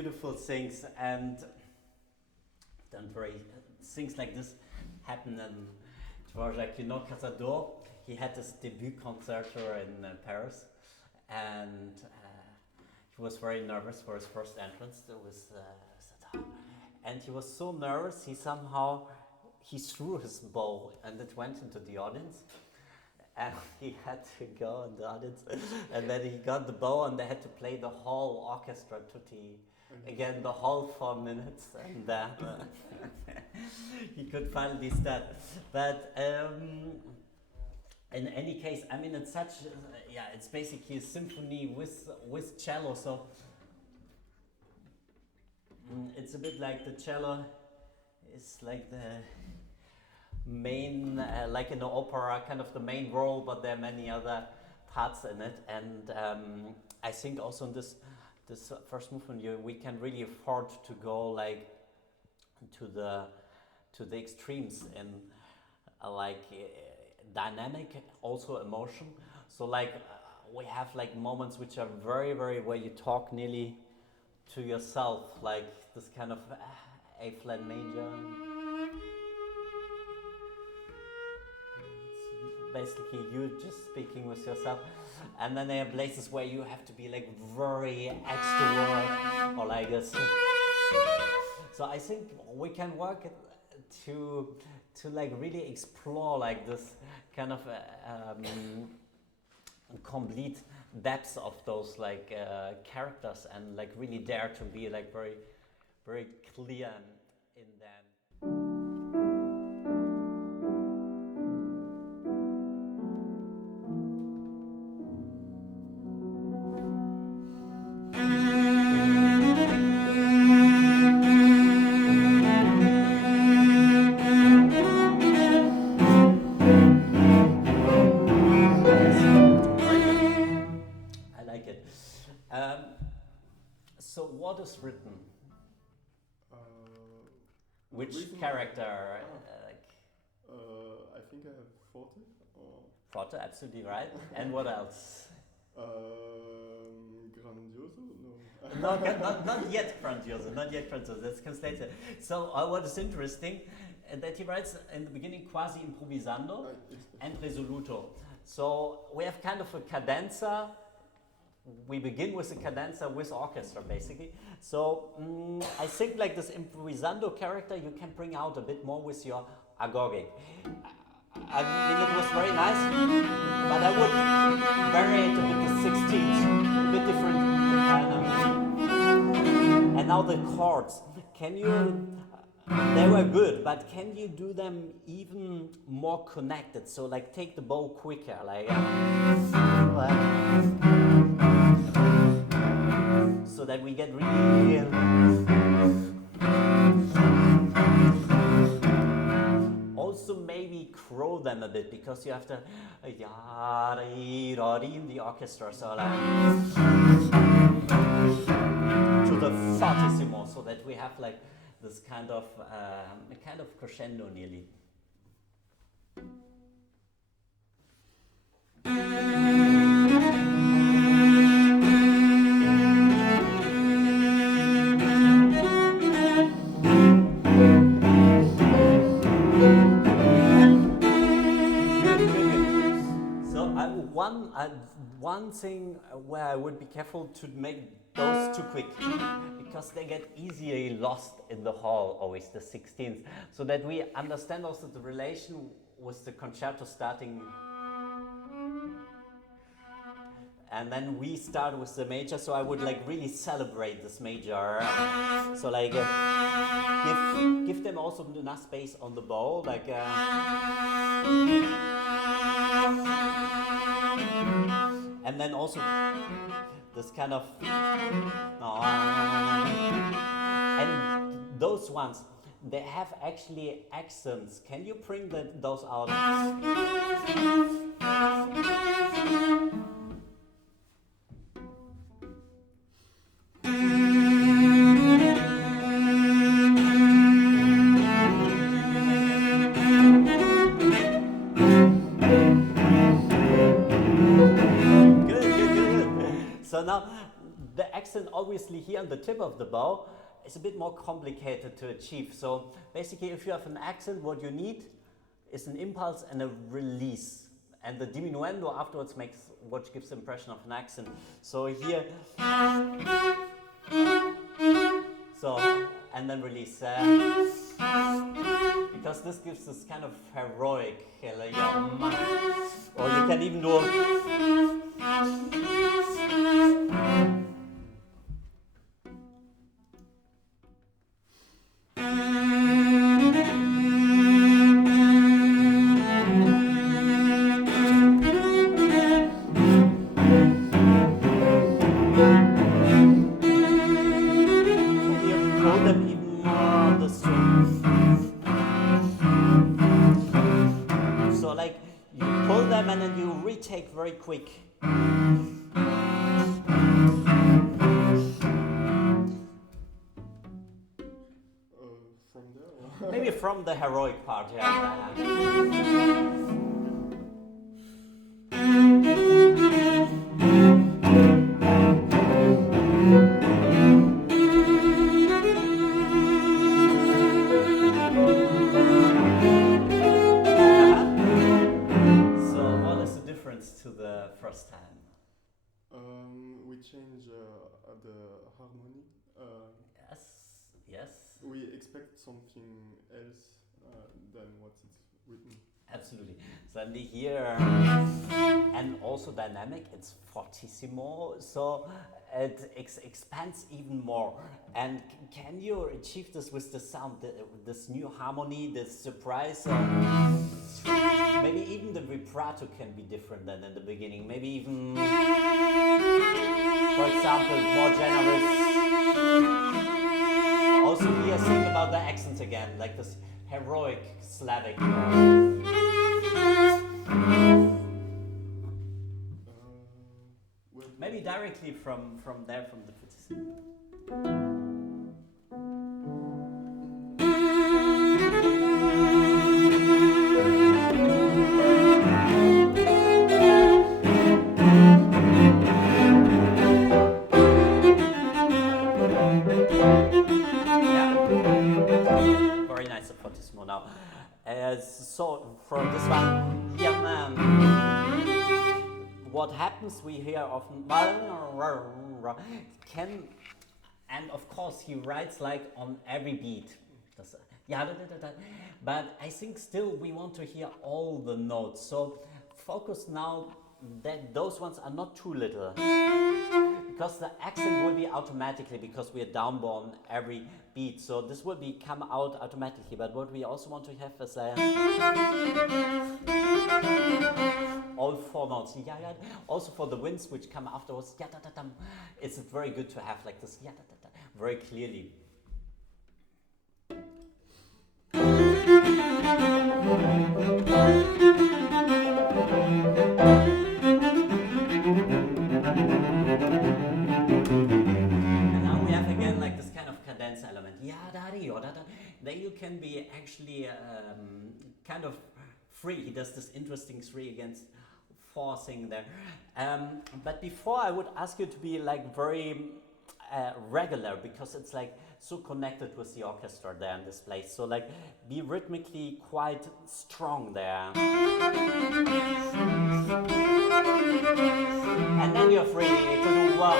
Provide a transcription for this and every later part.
beautiful things, and don't worry, things like this happen in Dvorak. You know, Casador, he had his debut concerto in Paris, and he was very nervous for his first entrance. It was, and he was so nervous, he threw his bow, and it went into the audience. And he had to go in the audience, and then he got the bow, and they had to play the whole orchestra tutti again, the whole 4 minutes, and he could finally start. But in any case, I mean, it's such, it's basically a symphony with cello. So it's a bit like the cello is like the main, like in the opera, kind of the main role, but there are many other parts in it. And I think also in this first movement, we can really afford to go like to the extremes in dynamic, also emotion. So like we have like moments which are very, very, where you talk nearly to yourself, like this kind of A flat major. Basically you just speaking with yourself, and then there are places where you have to be like very extrovert or like this. So I think we can work to like really explore like this kind of complete depths of those like characters, and like really dare to be like very, very clear in them. So what is written? Which character? I think I have Forte. Forte, absolutely right. And what else? Grandioso? No. Not yet Grandioso, not yet Grandioso, that comes later. So what is interesting, that he writes in the beginning quasi improvisando and risoluto. So we have kind of a cadenza. We begin with a cadenza with orchestra, basically. So I think like this improvisando character you can bring out a bit more with your agogic. I mean, it was very nice, but I would vary it a bit the 16th, a bit different. And now the chords. Can you? They were good, but can you do them even more connected? So like take the bow quicker, like. So that we get really also maybe crow them a bit, because you have to in the orchestra, so like to the fortissimo, so that we have like this kind of crescendo nearly. One thing where I would be careful to make those too quick, because they get easily lost in the hall, always the 16th, so that we understand also the relation with the concerto starting, and then we start with the major. So I would like really celebrate this major, so like give them also enough space on the bow, like and then also this kind of and those ones, they have actually accents. Can you bring those out? accent, obviously here on the tip of the bow, is a bit more complicated to achieve. So basically, if you have an accent, what you need is an impulse and a release. And the diminuendo afterwards makes what gives the impression of an accent. So here, so, and then release. Because this gives this kind of heroic, or you can even do very quick. From there? Maybe from the heroic part, yeah. To the first time? We change the harmony. Yes, yes. We expect something else than what it's written. Absolutely. So and here, and also dynamic, it's fortissimo, so it expands even more. And can you achieve this with the sound, this new harmony, this surprise? Maybe even the vibrato can be different than in the beginning. Maybe even, for example, more generous. Also here, think about the accents again, like this heroic Slavic. Maybe directly from there, from the fortissimo. Now, so for this one, here, what happens we hear often, and of course he writes like on every beat. But I think still we want to hear all the notes. So focus now that those ones are not too little. Because the accent will be automatically, because we are down bow on every beat, so this will come out automatically. But what we also want to have is all four notes. Also for the winds which come afterwards, it's very good to have like this very clearly. And now we have again like this kind of cadence element. Then you can be actually kind of free. He does this interesting 3 against 4 thing there. But before I would ask you to be like very regular, because it's like so connected with the orchestra there in this place. So like be rhythmically quite strong there. And then you're free to do one.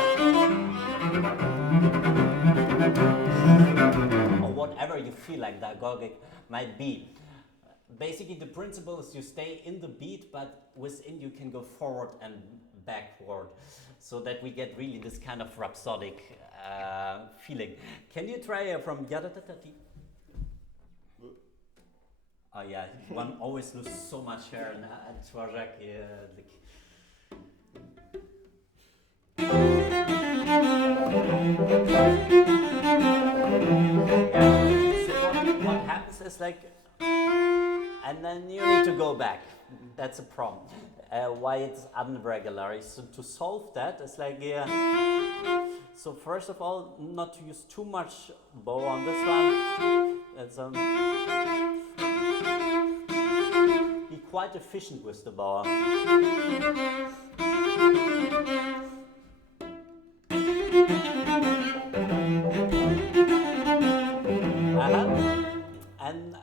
Or whatever you feel like diegogic might be. Basically the principle is you stay in the beat, but within you can go forward and backward, so that we get really this kind of rhapsodic feeling. Can you try from yadadadadi? Oh yeah, one always loses so much hair in Dvorak. So what happens is like, and then you need to go back. That's a problem. Why it's unregular. So to solve that, it's like, so first of all, not to use too much bow on this one. It's, be quite efficient with the bow. And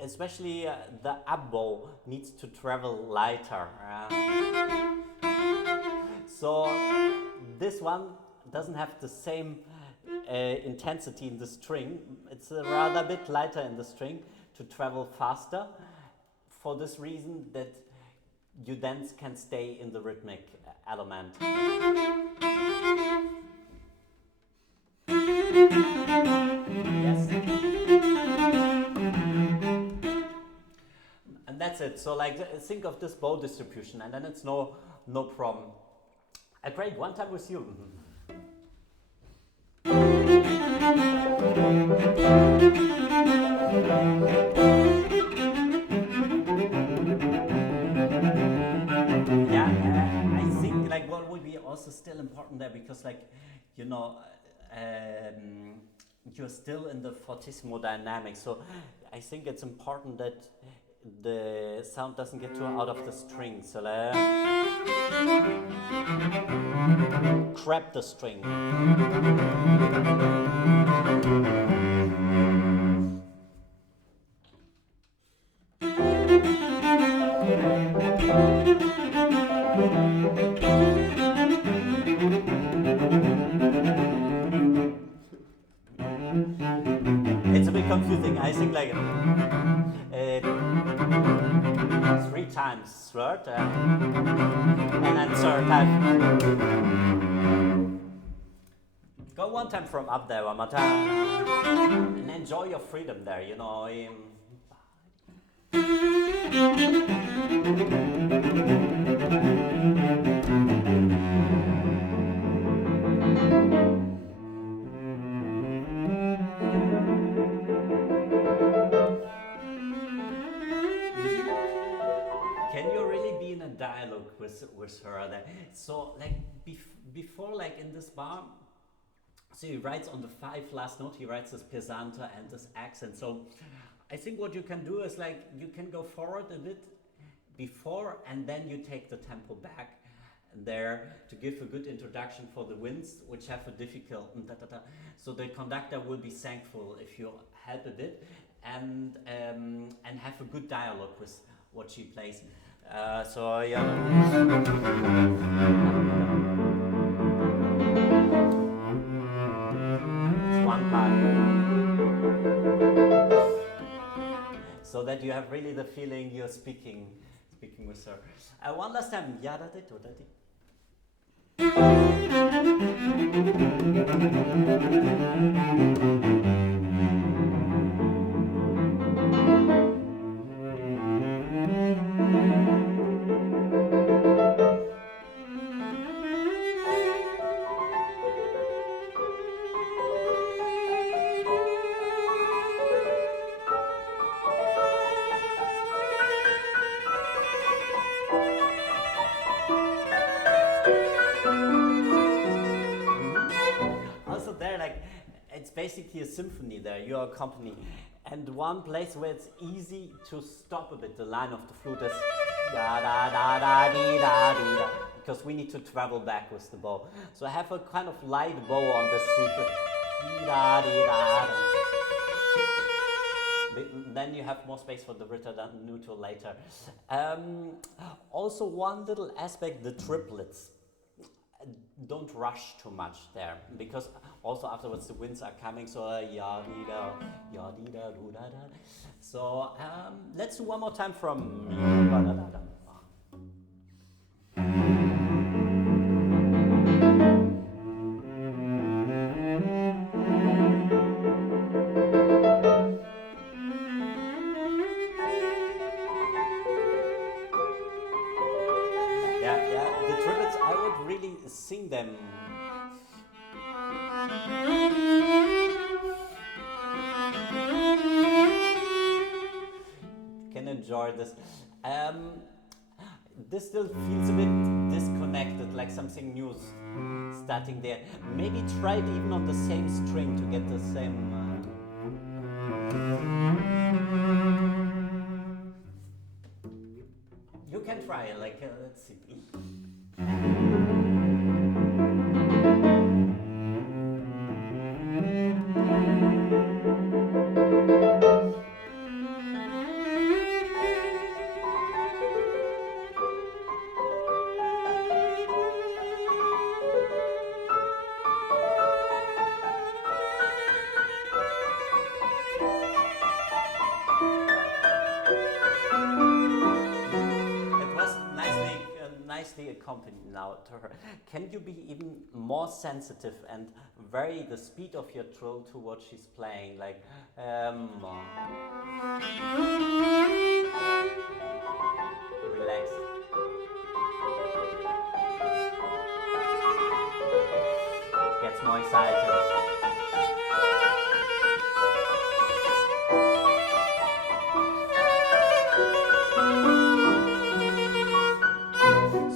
especially the up bow needs to travel lighter. So this one doesn't have the same intensity in the string. It's a rather bit lighter in the string to travel faster. For this reason that you then can stay in the rhythmic element. Yes. And that's it. So like think of this bow distribution and then it's no problem. I played one time with you. I think like what would be also still important there because like you know you're still in the fortissimo dynamic, so I think it's important that the sound doesn't get too out of the string. So grab the string. It's a bit confusing. I think like 3 times third and then third time. Go one time from up there, one more time, and enjoy your freedom there. You know. Dialogue with her there. So like before like in this bar, so he writes on the 5 last note, he writes this pesante and this accent. So I think what you can do is like you can go forward a bit before and then you take the tempo back there to give a good introduction for the winds which have a difficult so the conductor will be thankful if you help a bit and have a good dialogue with what she plays. So yeah. It's one part. So that you have really the feeling you're speaking with her. One last time. Yeah, that it. Basically a symphony there, you accompany. And one place where it's easy to stop a bit, the line of the flute is da da da da dee da dee da, because we need to travel back with the bow. So I have a kind of light bow on the sequence. Dee da dee da da. Then you have more space for the ritter neutral later. Also one little aspect, the triplets. Don't rush too much there, because also afterwards the winds are coming, so ya dee da do da da. So let's do one more time from ba da da da. Sing them. You can enjoy this. This still feels a bit disconnected, like something new starting there. Maybe try it even on the same string to get the same. You can try it, like let's see. nicely accompanied now to her. Can you be even more sensitive and vary the speed of your trill to what she's playing? Like, relax. Gets more excited.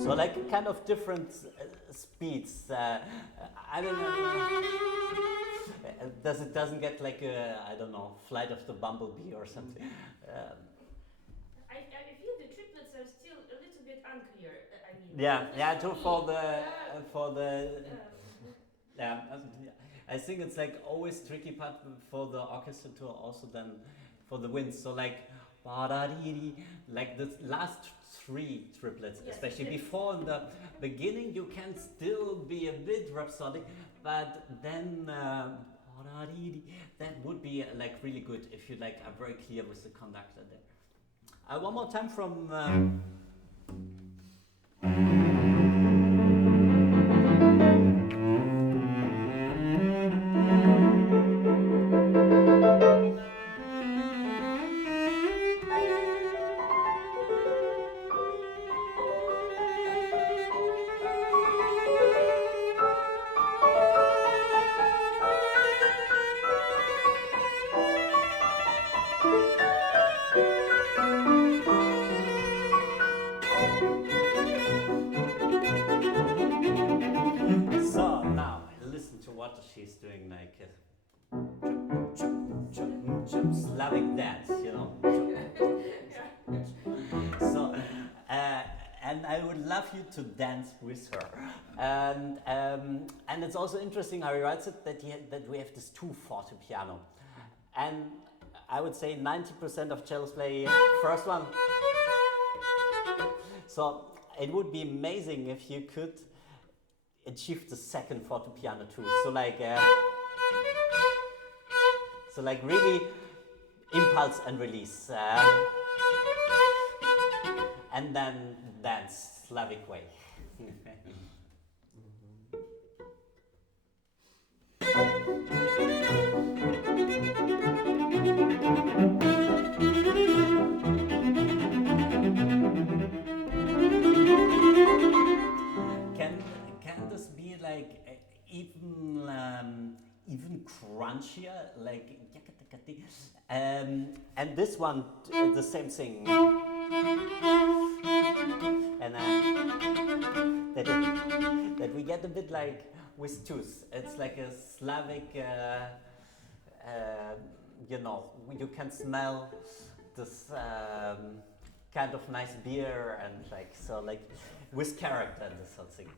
So like kind of different speeds. I don't know. Doesn't get like a, I don't know, flight of the bumblebee or something. I feel the triplets are still a little bit unclear. I mean. Yeah. Too for the. Yeah, I think it's like always tricky part for the orchestra to also then for the winds. So like the last three triplets, yes, especially before in the beginning, you can still be a bit rhapsodic, but then that would be like really good if you like are very clear with the conductor there. One more time from. She's doing like Slavic dance, you know. So, and I would love you to dance with her. And it's also interesting how he writes it that we have this two forte piano, and I would say 90% of cellos play first one. So it would be amazing if you could achieve the second forte piano too. So like really impulse and release, and then dance Slavic way. Can this be like even crunchier, like and this one the same thing, and that we get a bit like with tooth. It's like a Slavic, you know, you can smell this kind of nice beer and like so like with character and this whole thing.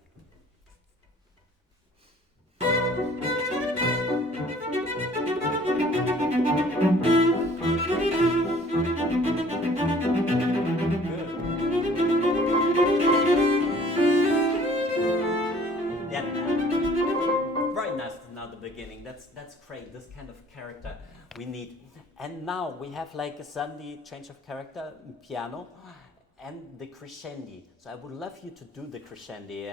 Yeah, very nice now the beginning. That's great. This kind of character we need. And now we have like a suddenly change of character in piano and the crescendi. So I would love you to do the crescendi.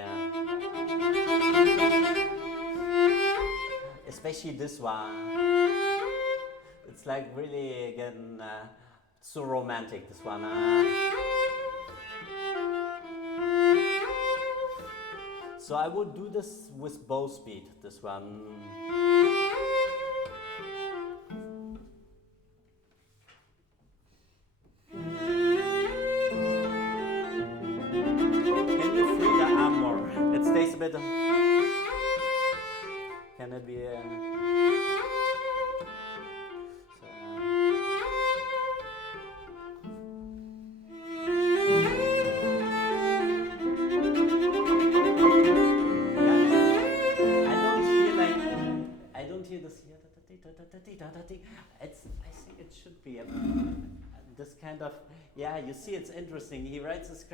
Especially this one. It's like really again so romantic, this one. So I would do this with bow speed, this one. Can you free the arm more? It stays a bit. Can it be? I don't hear this here. I think it should be this kind of, yeah, you see it's interesting. He writes this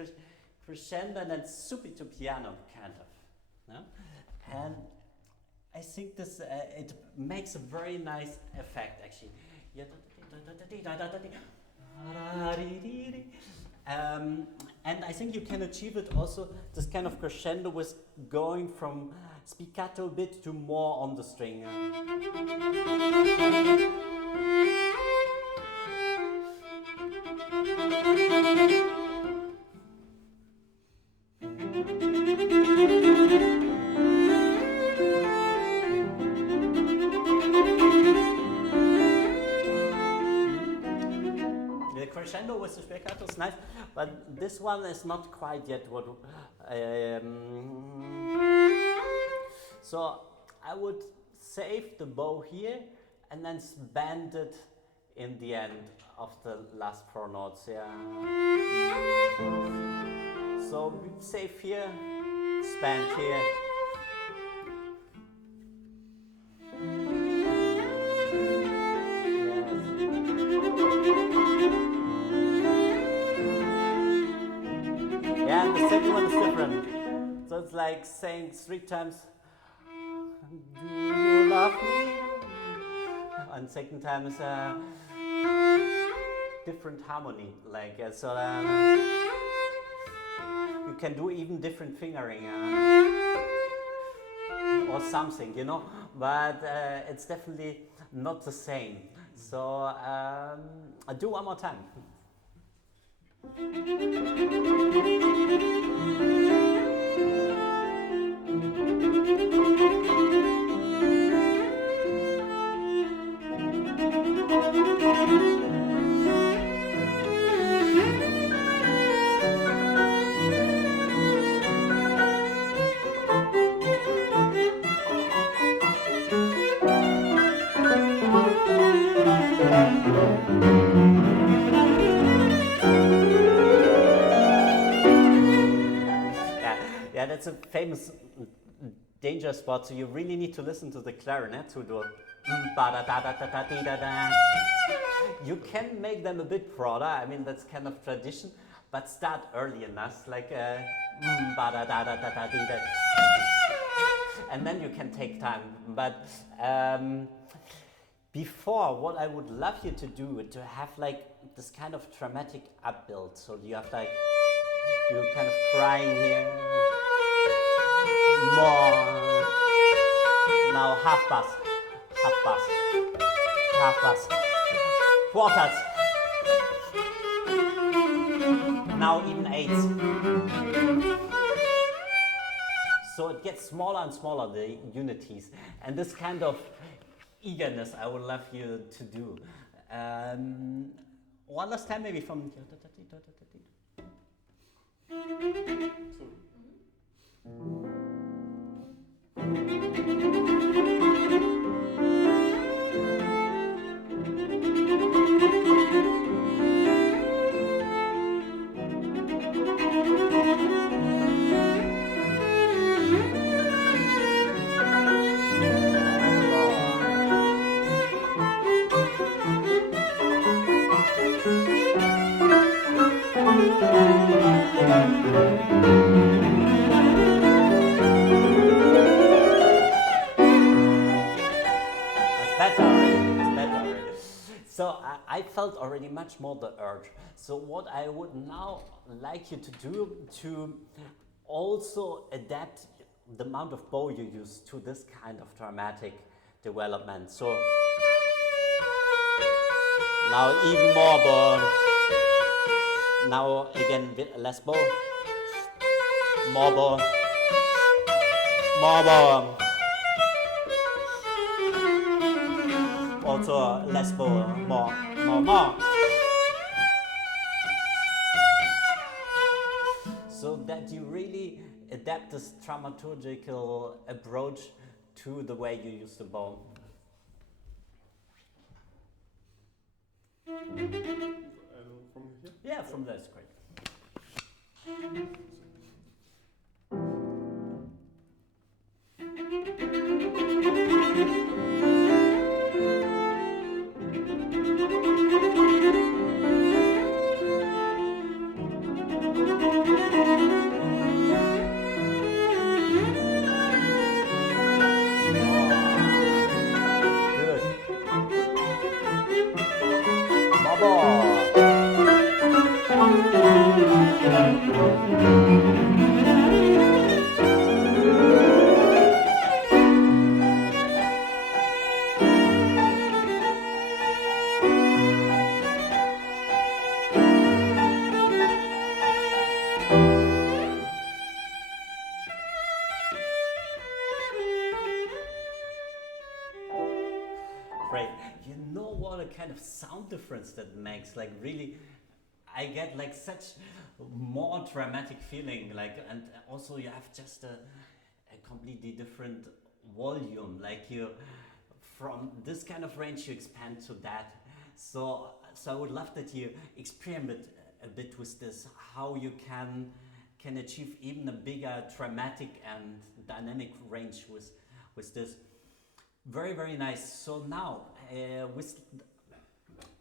crescendo and then subito piano kind of. No? And I think this, it makes a very nice effect actually. And I think you can achieve it also, this kind of crescendo with going from spiccato a bit to more on the string. The crescendo with the spiccato is nice, but this one is not quite yet what. So I would save the bow here and then bend it in the end of the last 4 notes. Yeah. So save here, spend here. Yeah, and the second one is different. So it's like saying 3 times, do you love me? And second time is a different harmony. Like you can do even different fingering or something, you know. But it's definitely not the same. So I'll do one more time. Yeah, that's a famous danger spot, so you really need to listen to the clarinet to do you can make them a bit broader, I mean that's kind of tradition, but start early enough, like and then you can take time. But before, what I would love you to do, to have like this kind of dramatic upbuild, so you have like, you're kind of crying here, more, now half bass, half bass, half bass, quarters, now even eighths. So it gets smaller and smaller, the unities, and this kind of eagerness I would love you to do. One last time maybe from... So I felt already much more the urge. So what I would now like you to do, to also adapt the amount of bow you use to this kind of dramatic development. So now even more bow. Now again less bow. More bow. More bow. Also less bow, more. So that you really adapt this dramaturgical approach to the way you use the bow. From here? Yeah, from there is great. Good. Baba. Great. You know what a kind of sound difference that makes? Like really, I get like such more dramatic feeling. Like, and also you have just a completely different volume. Like you, from this kind of range, you expand to that. So I would love that you experiment a bit with this. How you can achieve even a bigger dramatic and dynamic range with this. Very, very nice. So now, with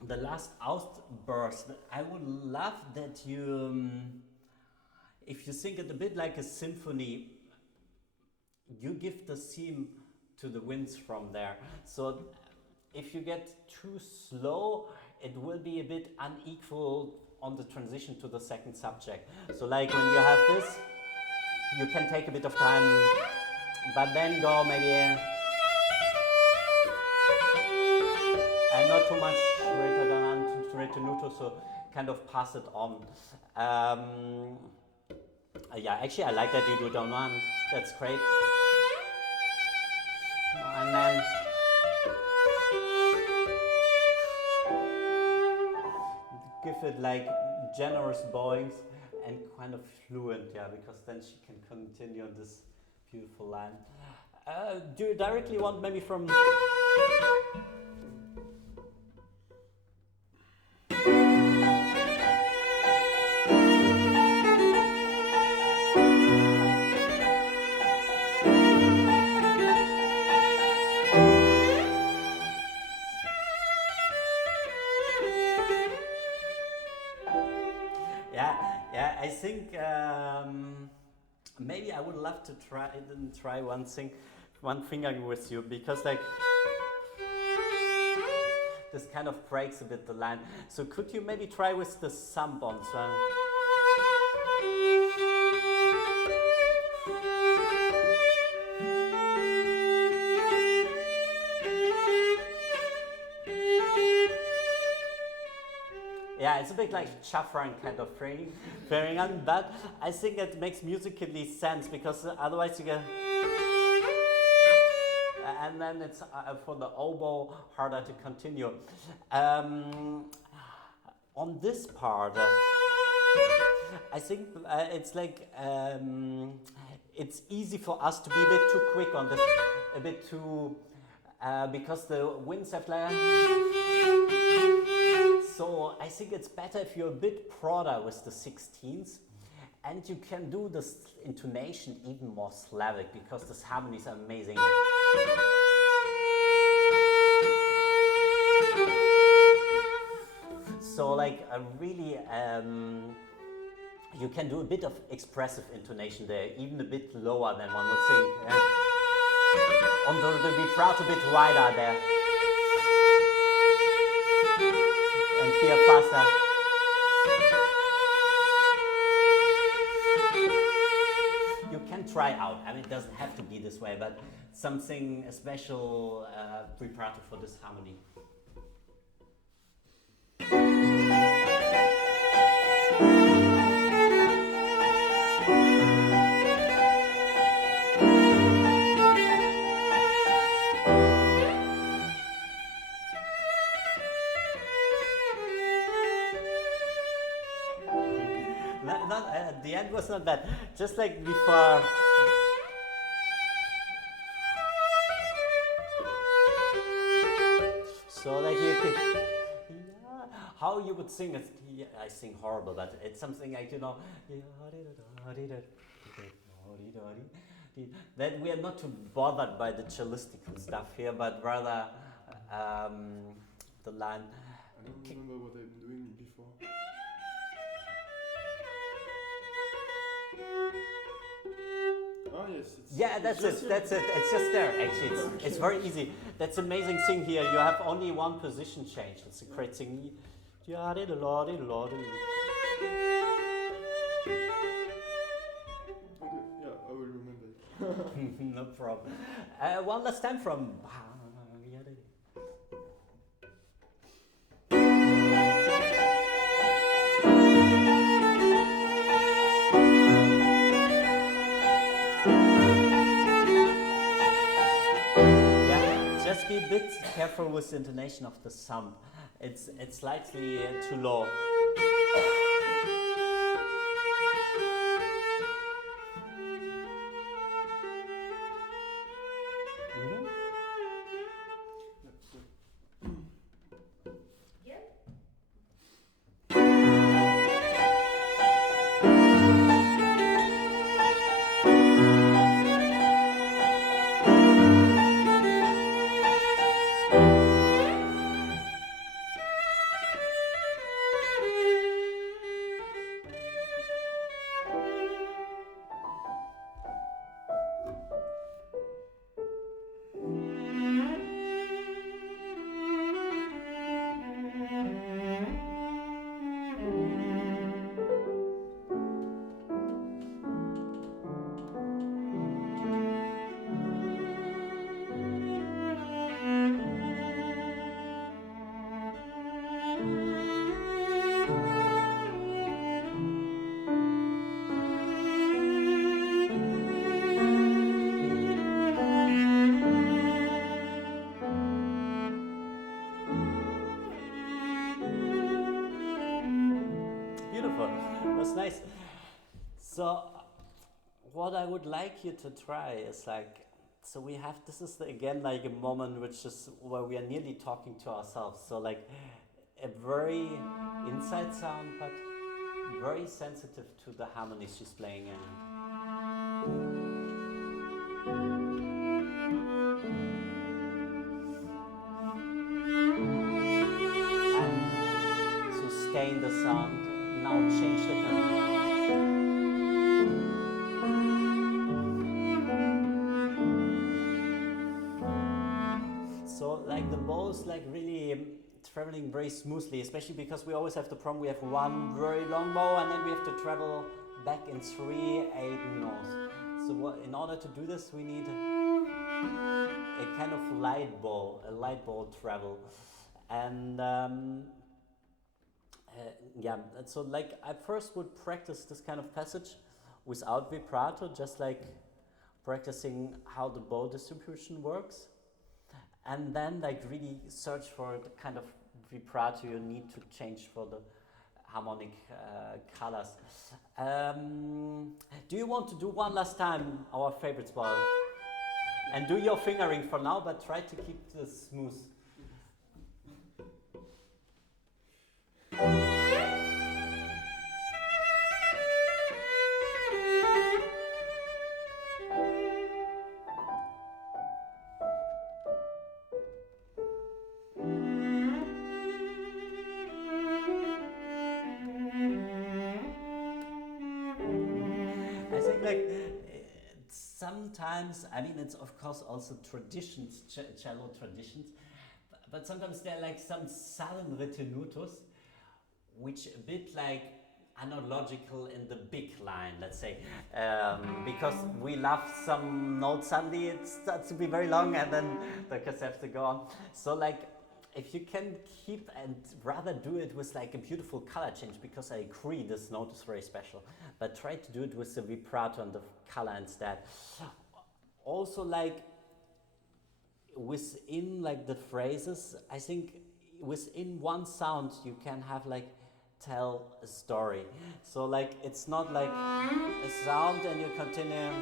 the last outburst, I would love that you, if you think it a bit like a symphony, you give the theme to the winds from there. So if you get too slow, it will be a bit unequal on the transition to the second subject. So like when you have this, you can take a bit of time, but then go maybe and not too much retenuto, so kind of pass it on. Yeah, actually I like that you do it on one, that's great. And then give it like generous bowings and kind of fluent, yeah, because then she can continue on this beautiful line. Do you directly want maybe from I think maybe I would love to try one finger with you, because like this kind of breaks a bit the line. So could you maybe try with the thumb on? Yeah, it's a bit like Chafran kind of pairing on, but I think it makes musically sense, because otherwise you get, and then it's for the oboe harder to continue. On this part, I think it's like it's easy for us to be a bit too quick on this, a bit too, because the winds have like. So I think it's better if you're a bit broader with the 16ths, and you can do this intonation even more Slavic, because this harmonies are amazing. So like really, you can do a bit of expressive intonation there, even a bit lower than one would think. Yeah. On the vibrato a bit wider there. And here faster. You can try out. I mean, it doesn't have to be this way, but something a special vibrato for this harmony. The end was not bad, just like before. So like you could, yeah, how you would sing it, yeah, I sing horrible, but it's something like, you know, that we are not too bothered by the cellistical stuff here, but rather the line. I don't remember what I'm doing before. Oh yes. Yeah, that's it. That's it. It's just there. Actually, it's very easy. That's the amazing thing here. You have only one position change. It's a great thing. No problem. One last time from. Yeah, just be a bit careful with the intonation of the thumb. It's slightly too low. Yeah. Beautiful. That's nice. So, what I would like you to try is like, so we have, this is again like a moment which is where we are nearly talking to ourselves. So like a very inside sound, but very sensitive to the harmonies she's playing in. And sustain the sound. Now change the tempo. So like the bow is like really traveling very smoothly, especially because we always have the problem, we have one very long bow and then we have to travel back in 3/8 notes. So in order to do this we need a kind of light bow travel. And yeah, so like I first would practice this kind of passage without vibrato, just like practicing how the bow distribution works. And then like really search for the kind of vibrato you need to change for the harmonic colors. Do you want to do one last time our favorite spot? And do your fingering for now, but try to keep this smooth. Sometimes, I mean, it's of course also traditions, cello traditions, but sometimes there are like some sudden retenutos, which a bit like are not logical in the big line, let's say, because we love some notes, suddenly it starts to be very long and then the orchestra has to go on. So like, if you can keep and rather do it with like a beautiful color change, because I agree this note is very special, but try to do it with the vibrato and the color instead. Also like within like the phrases, I think within one sound you can have like tell a story. So like it's not like a sound and you continue,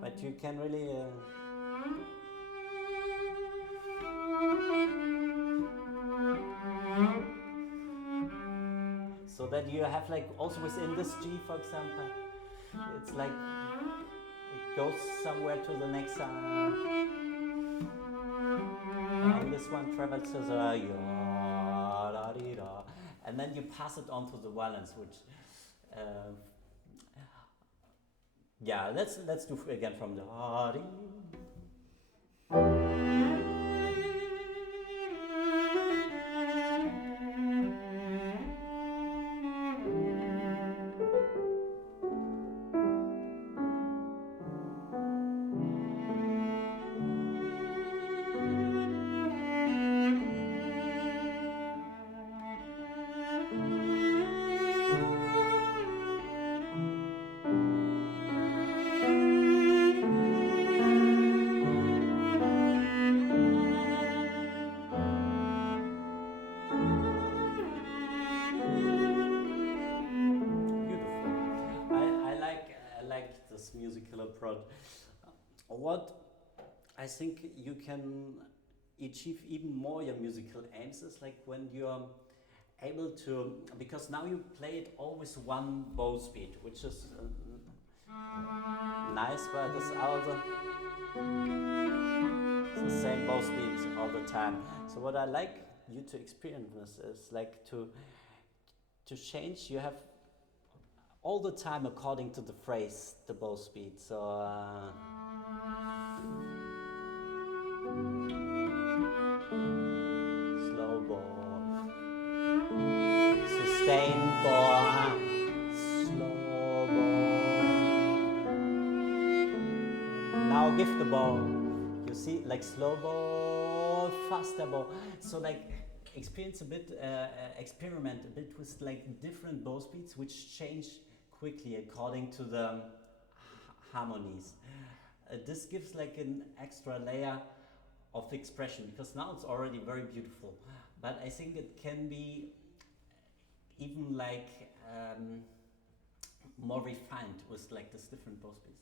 but you can really so that you have like also within this G, for example, it's like it goes somewhere to the next sound, and this one travels to the and then you pass it on to the violins, which yeah, let's do again from the approach. What I think you can achieve even more your musical aims is like when you're able to, because now you play it always one bow speed, which is nice, but it's also the same bow speed all the time. So what I like you to experience is like to change. You have all the time according to the phrase the bow speed. So slow bow, sustain bow, slow bow. Now give the bow. You see, like slow bow, faster bow. So like experience a bit, experiment a bit with like different bow speeds which change quickly according to the harmonies. This gives like an extra layer of expression, because now it's already very beautiful, but I think it can be even like more refined with like this different bow speeds.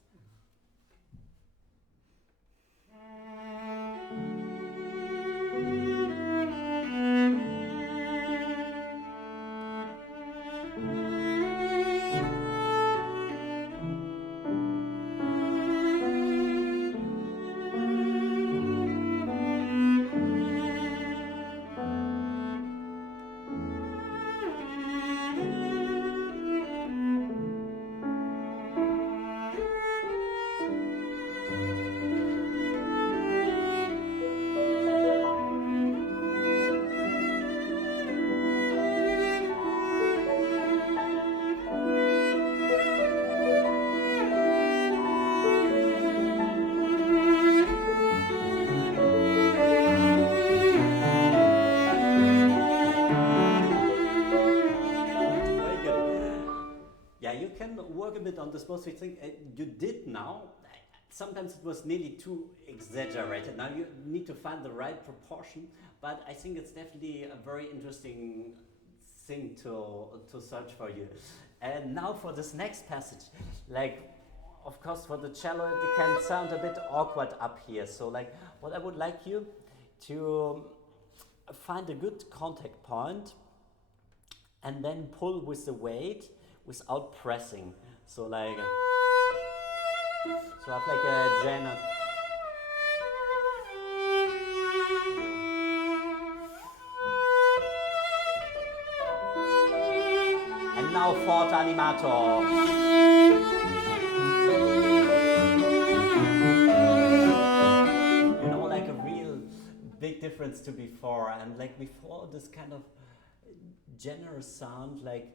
Work a bit on this bow speed thing. You did now. Sometimes it was nearly too exaggerated. Now you need to find the right proportion, but I think it's definitely a very interesting thing to search for you. And now for this next passage, like, of course, for the cello, it can sound a bit awkward up here. So, like, what I would like you to find a good contact point and then pull with the weight without pressing. So like, so I have like a Janet. And now forte animato. You know, like a real big difference to before. And like before, this kind of generous sound, like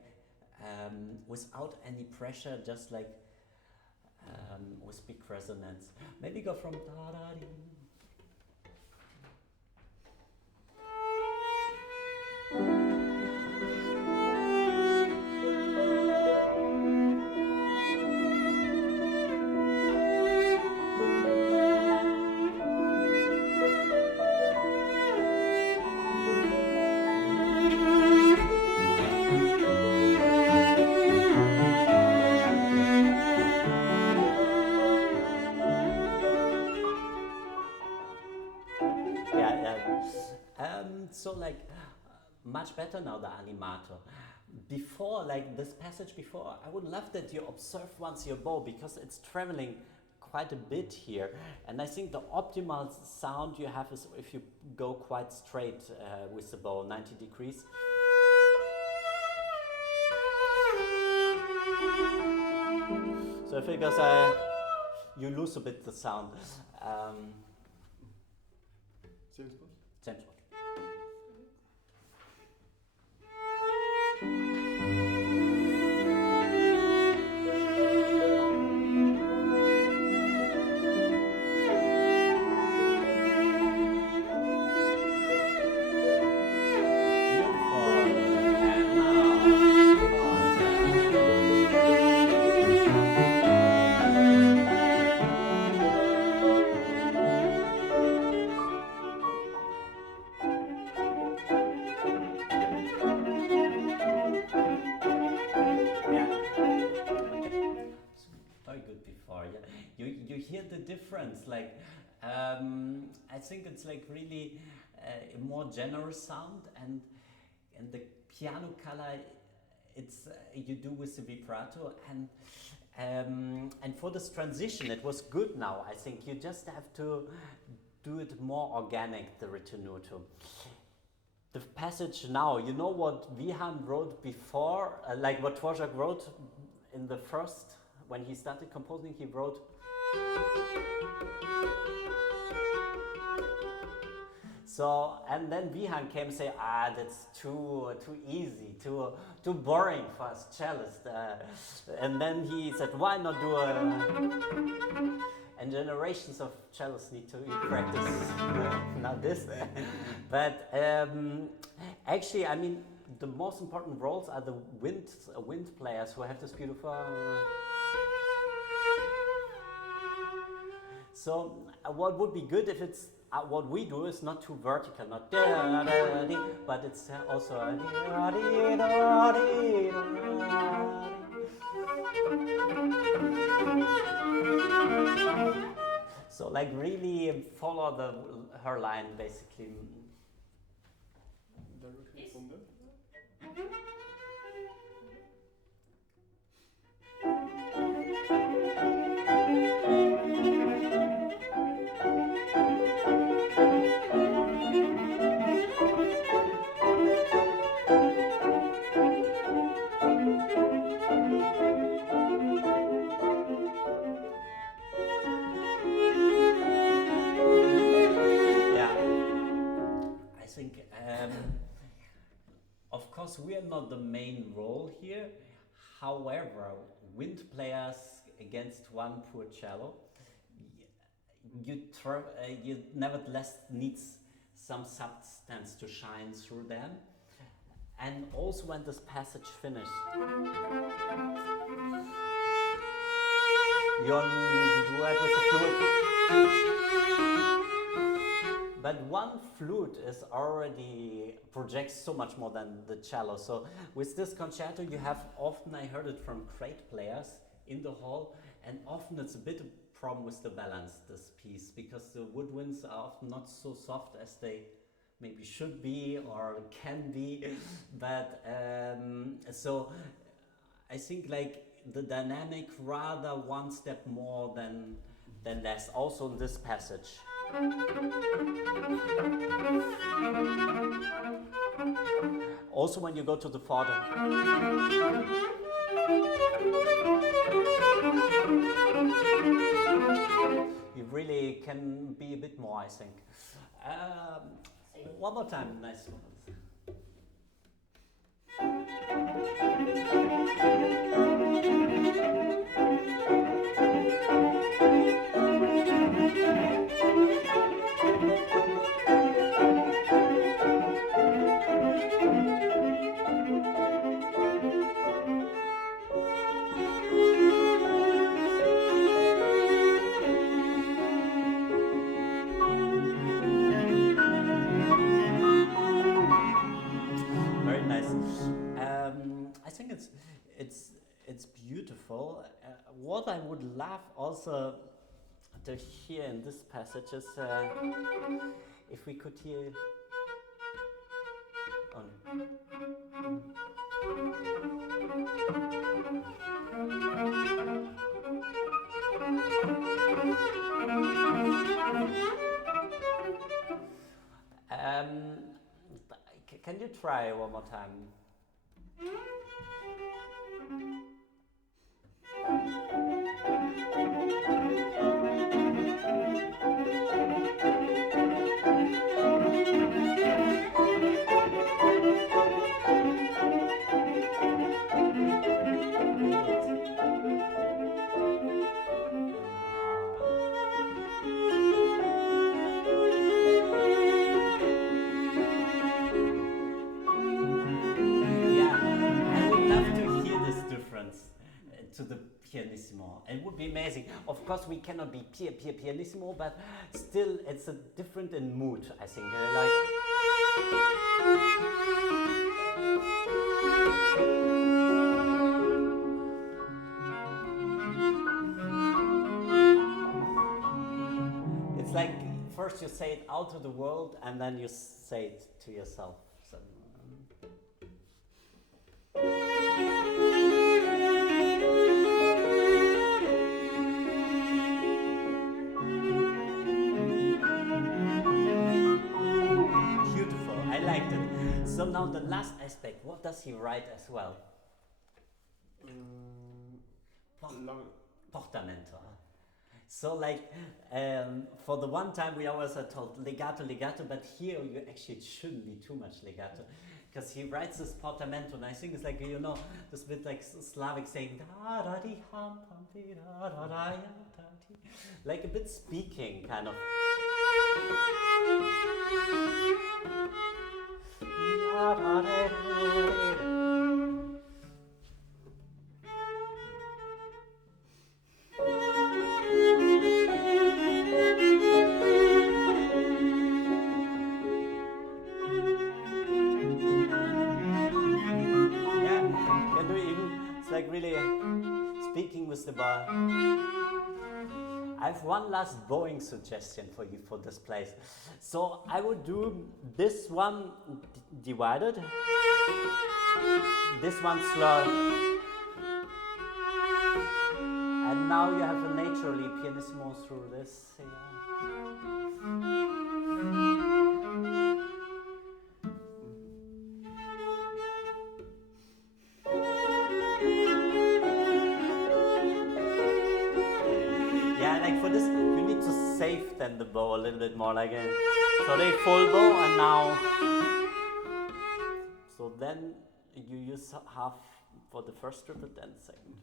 without any pressure, just like with big resonance. Maybe go from da da dee. So like much better now the animato. Before, like this passage before, I would love that you observe once your bow, because it's traveling quite a bit here, and I think the optimal sound you have is if you go quite straight with the bow, 90 degrees. So I figure you lose a bit the sound. Same spot? Same spot. hear the difference. Like, I think it's like really a more generous sound, and the piano color, it's you do with the vibrato, and for this transition, it was good. Now I think you just have to do it more organic, the ritenuto. The passage now, you know what Wihan wrote before, like what Dvorak wrote in the first, when he started composing, he wrote. So, and then Wihan came and say, that's too easy, too boring for us cellists. And then he said, why not do a... And generations of cellists need to practice, not this. But actually, I mean, the most important roles are the wind players who have this beautiful... So what would be good if it's, what we do is not too vertical, not but it's also so like really follow her line basically. Directly from there. Of course, we are not the main role here. However, wind players against one poor cello, you nevertheless needs some substance to shine through them. And also when this passage finishes, you duet with the flute. But one flute is already projects so much more than the cello. So with this concerto, you have often, I heard it from crate players in the hall, and often it's a bit of a problem with the balance, this piece, because the woodwinds are often not so soft as they maybe should be or can be. But so I think like the dynamic rather one step more than less, also in this passage. Also when you go to the forte, you really can be a bit more, I think. One more time, nice one. It's beautiful. What I would love also to hear in this passage is if we could hear. Can you try one more time? To the pianissimo. It would be amazing. Of course, we cannot be pianissimo, but still, it's a different in mood, I think. first you say it out to the world, and then you say it to yourself. So, beautiful, I liked it. So now the last aspect, what does he write as well? Portamento. So like, for the one time we always are told legato, legato, but here you actually it shouldn't be too much legato, because he writes this portamento, and I think it's like, you know, this bit like Slavic saying da da di hum pum di da da da ya da di, like a bit speaking kind of. Da, da, da, da, da. Really speaking with the bar. I have one last bowing suggestion for you for this place. So I would do this one divided, this one slow, and now you have a naturally pianissimo through this. Yeah. Save then the bow a little bit more like a, so they full bow, and now, so then you use half for the first triplet and the second.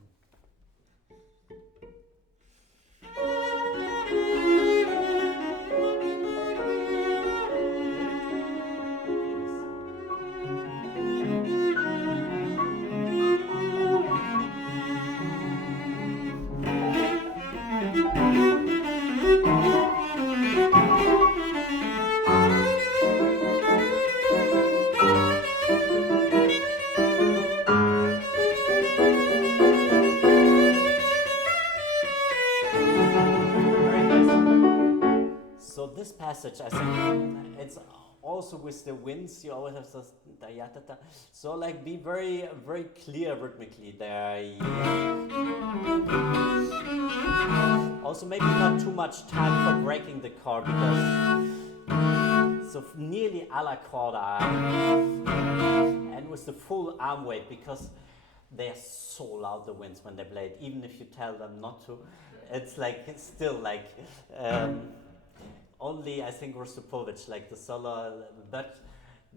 This passage, I think, it's also with the winds, you always have this da ya da da. So like be very, very clear rhythmically there. Also maybe not too much time for breaking the chord, because so nearly a la corda, and with the full arm weight, because they are so loud, the winds, when they play it, even if you tell them not to. It's like, it's still like, only I think Rostropovich, like the solo, but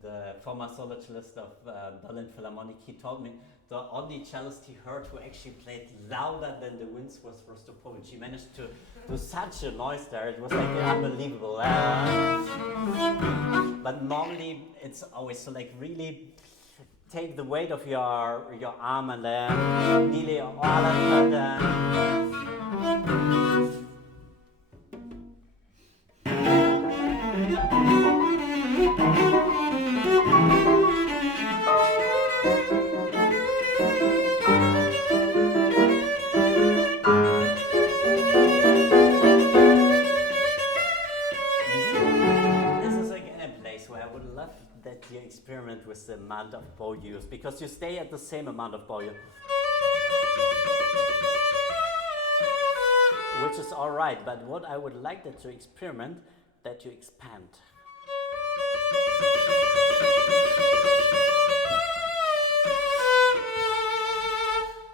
the former solo cellist of Berlin Philharmonic, he told me the only cellist he heard who actually played louder than the winds was Rostropovich. He managed to do such a noise there, it was like unbelievable. But normally it's always so like really take the weight of your arm and then nearly all of the. That you experiment with the amount of bow you use, because you stay at the same amount of bow, which is all right, but what I would like that you experiment, that you expand.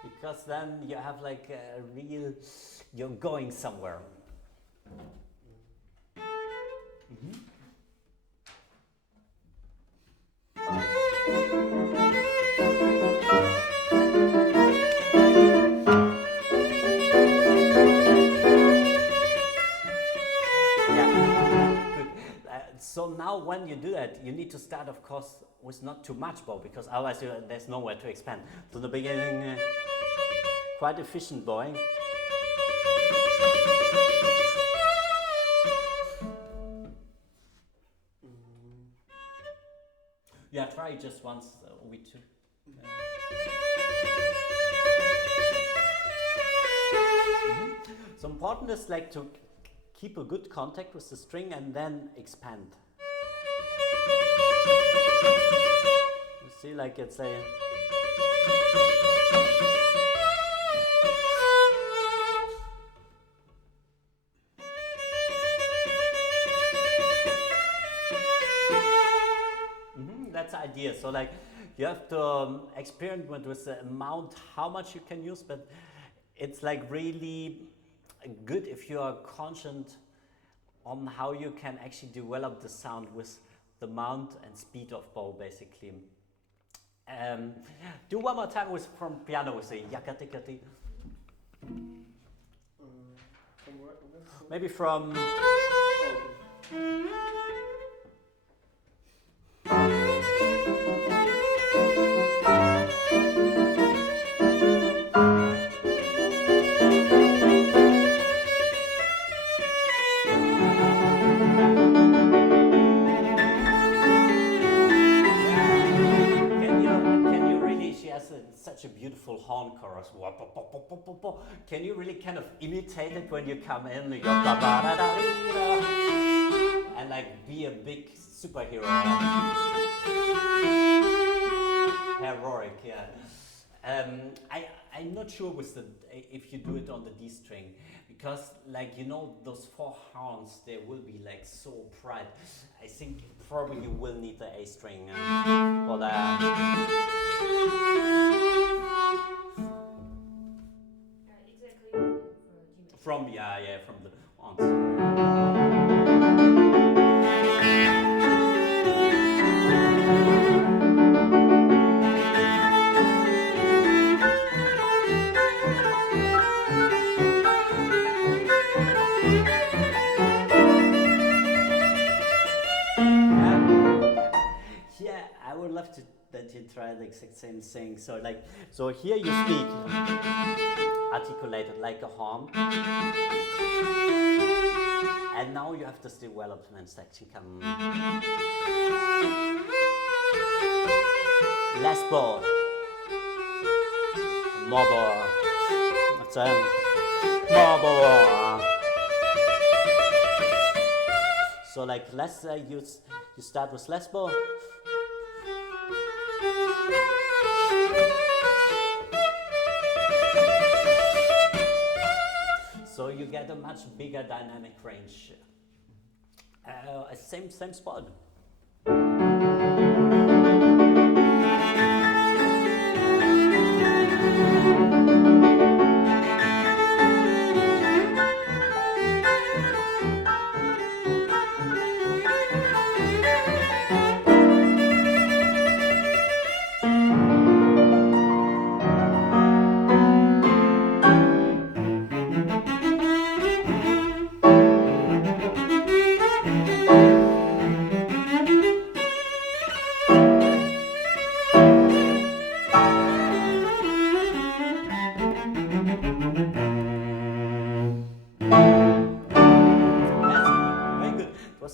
Because then you have like a real, you're going somewhere. Mm-hmm. So now when you do that, you need to start, of course, with not too much bow, because otherwise there's nowhere to expand. So in the beginning, quite efficient bowing. Yeah, try it just once, we two. So important is like to keep a good contact with the string and then expand. You see, like it's a... That's the idea. So like you have to experiment with the amount, how much you can use, but it's like really good if you are conscious on how you can actually develop the sound with the amount and speed of bow, basically. Do one more time with from piano with a yakatikati. From where? Maybe from... Oh, okay. Such a beautiful horn chorus. Can you really kind of imitate it when you come in? You go, and like be a big superhero. Heroic, yeah. I'm not sure with the if you do it on the D string, because like, you know, those four horns, they will be like so bright. I think probably you will need the A string for that. Exactly. From the ons. Love to that you try the exact same thing. So like, so here you speak articulated like a horn, and now you have this development section come. Less bow, more bow, then more bow. So like less, you start with less bow. So you get a much bigger dynamic range. Same spot.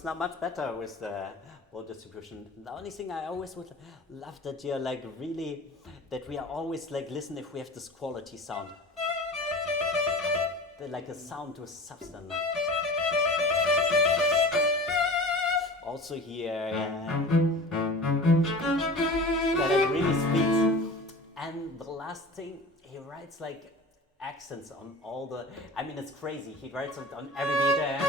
Not much better with the ball distribution. The only thing I always would love that you're like really, that we are always like listen if we have this quality sound. Like a sound with substance. Also here, that it really speaks. And the last thing, he writes like accents on all the, I mean it's crazy, he writes it on every beat.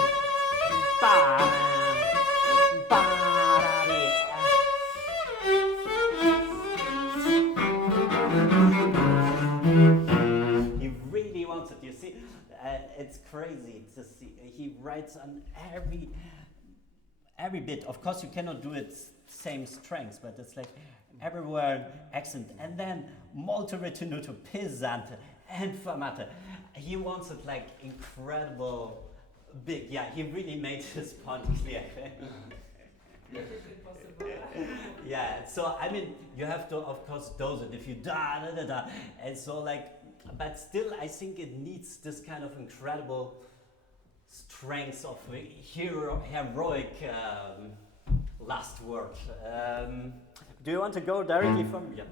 He really wants it, you see, it's crazy to see. He writes on every bit. Of course you cannot do it same strengths, but it's like everywhere accent, and then molto ritenuto, pesante and fermata. He wants it like incredible big. Yeah, he really made his point clear. Yeah, so I mean, you have to of course dose it if you da da da da, and so like, but still I think it needs this kind of incredible strength of heroic last word. Do you want to go directly from? Yeah.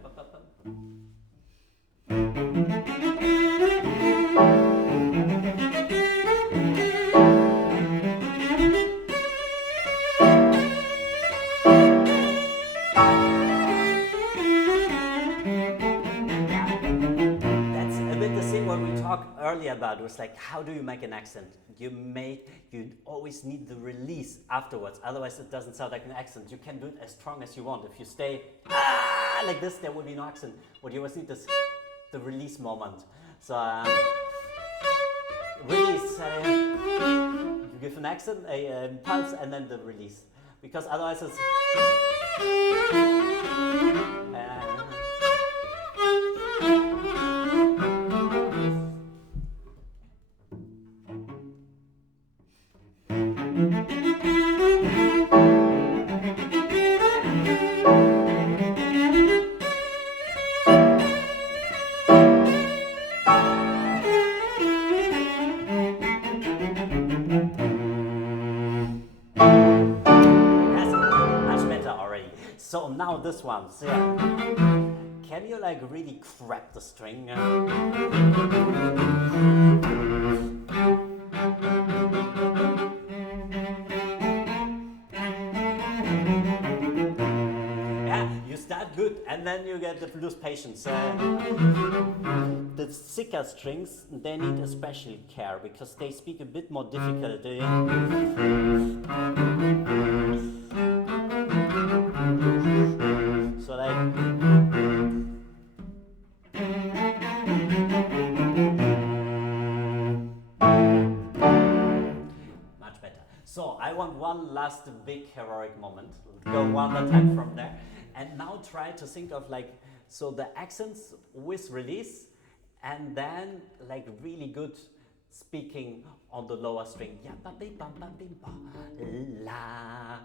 what we talked earlier about was like, how do you make an accent? You always need the release afterwards, otherwise it doesn't sound like an accent. You can do it as strong as you want. If you stay like this, there will be no accent. What you always need is the release moment. So release, you give an accent, a pulse, and then the release, because otherwise it's so now this one. So can you like really grab the string? Yeah, you start good and then you get the lose patience. The thicker strings, they need a special care because they speak a bit more difficult. So like much better. So I want one last big heroic moment. Go one more time from there, and now try to think of like so the accents with release, and then like really good speaking on the lower string. Ya ba bi bam bam bim ba la.